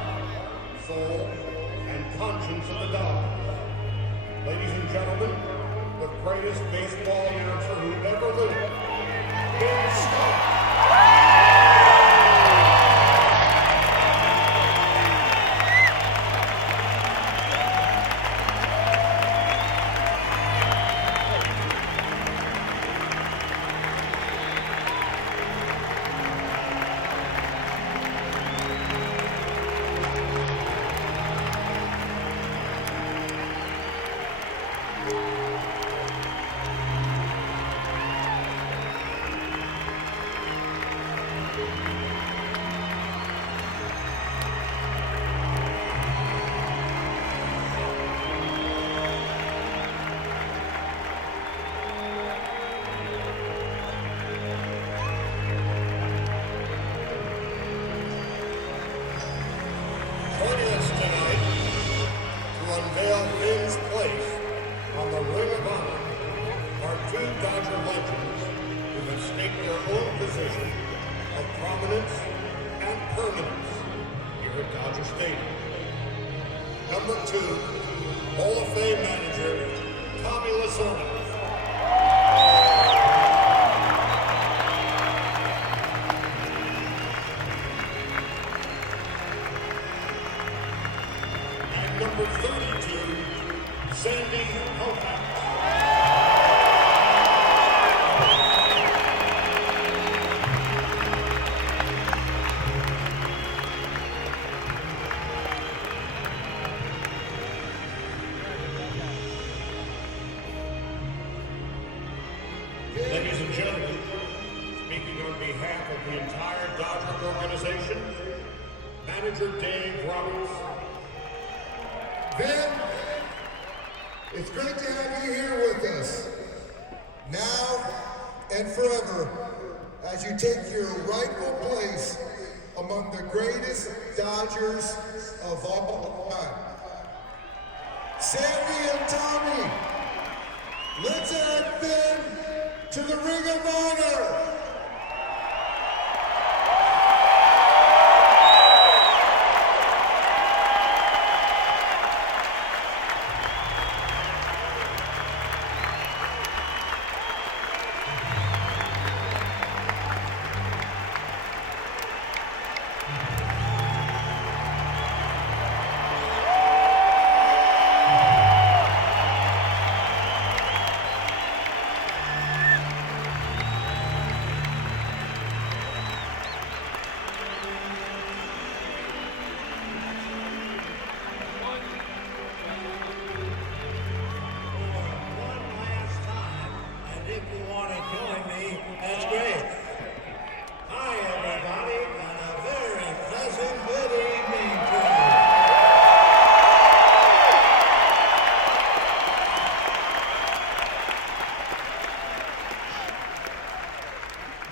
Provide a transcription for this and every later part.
heart, soul, and conscience of the Dodgers. Ladies and gentlemen, the greatest baseball announcer who ever lived, Vin Scully. Joining us tonight to unveil Vin's place on the Ring of Honor are two Dodger legends who have staked their own position of prominence and permanence here at Dodger Stadium. Number 2, Hall of Fame manager Tommy Lasorda. Number 32, Sandy Koufax. Ladies and gentlemen, speaking on behalf of the entire Dodger organization, Manager Dave Roberts. Vin, it's great to have you here with us, now and forever, as you take your rightful place among the greatest Dodgers of all time. Sandy and Tommy, let's add Vin to the Ring of Honor.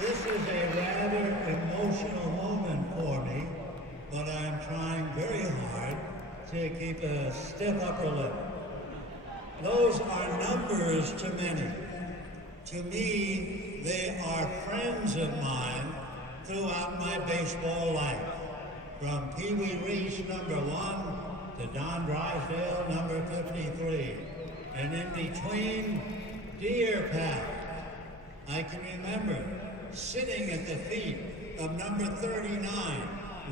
This is a rather emotional moment for me, but I'm trying very hard to keep a stiff upper lip. Those are numbers to many. To me, they are friends of mine throughout my baseball life. From Pee Wee Reese, number 1, to Don Drysdale, number 53. And in between, dear pal, I can remember sitting at the feet of number 39,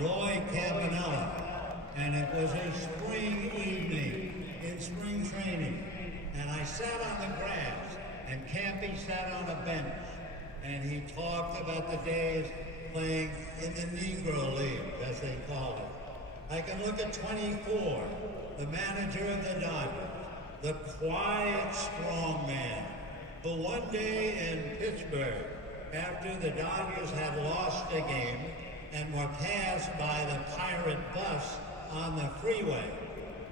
Roy Campanella, and it was a spring evening in spring training, and I sat on the grass, and Campy sat on a bench, and he talked about the days playing in the Negro League, as they called it. I can look at 24, the manager of the Dodgers, the quiet, strong man, who one day in Pittsburgh, after the Dodgers had lost a game and were passed by the pirate bus on the freeway,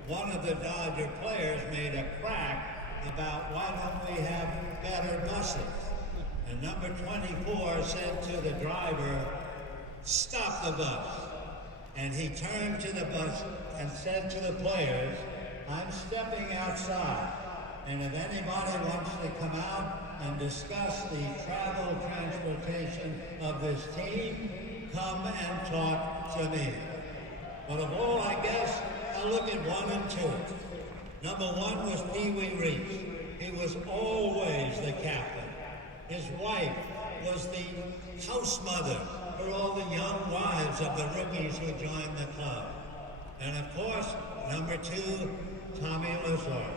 one of the Dodger players made a crack about why don't we have better buses? And number 24 said to the driver, "Stop the bus." And he turned to the bus and said to the players, "I'm stepping outside, and if anybody wants to come out and discuss the travel transportation of this team, come and talk to me." But of all, I guess, I'll look at 1 and 2. Number 1 was Pee Wee Reese. He was always the captain. His wife was the house mother for all the young wives of the rookies who joined the club. And of course, number 2, Tommy Lasorda.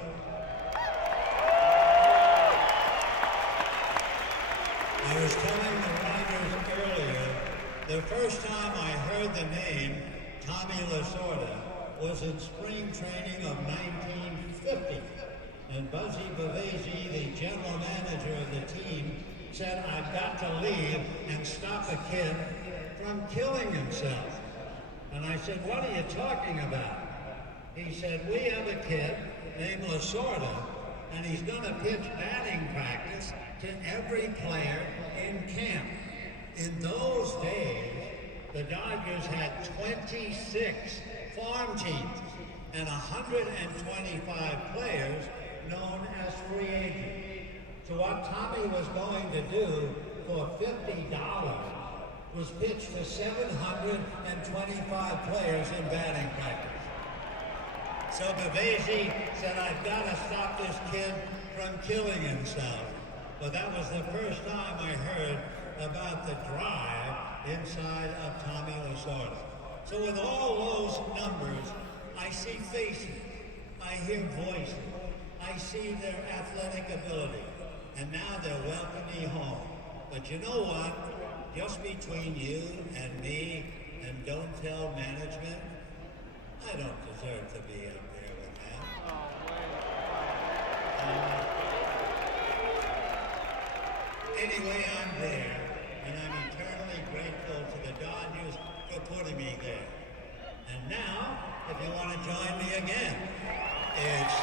I was telling the writers earlier, the first time I heard the name Tommy Lasorda was in spring training of 1950. And Buzzy Bavesi, the general manager of the team, said, I've got to leave and stop a kid from killing himself. And I said, what are you talking about? He said, we have a kid named Lasorda, and he's going to pitch batting practice to every player in camp. In those days, the Dodgers had 26 farm teams and 125 players known as free agents. So what Tommy was going to do for $50 was pitch to 725 players in batting practice. So Bavesi said, I've got to stop this kid from killing himself. But that was the first time I heard about the drive inside of Tommy Lasorda. So with all those numbers, I see faces, I hear voices, I see their athletic ability, and now they're welcoming me home. But you know what? Just between you and me, and don't tell management, I don't deserve to be up there with them. Anyway, I'm there, and I'm eternally grateful to the Dodgers for putting me there. And now, if you want to join me again, it's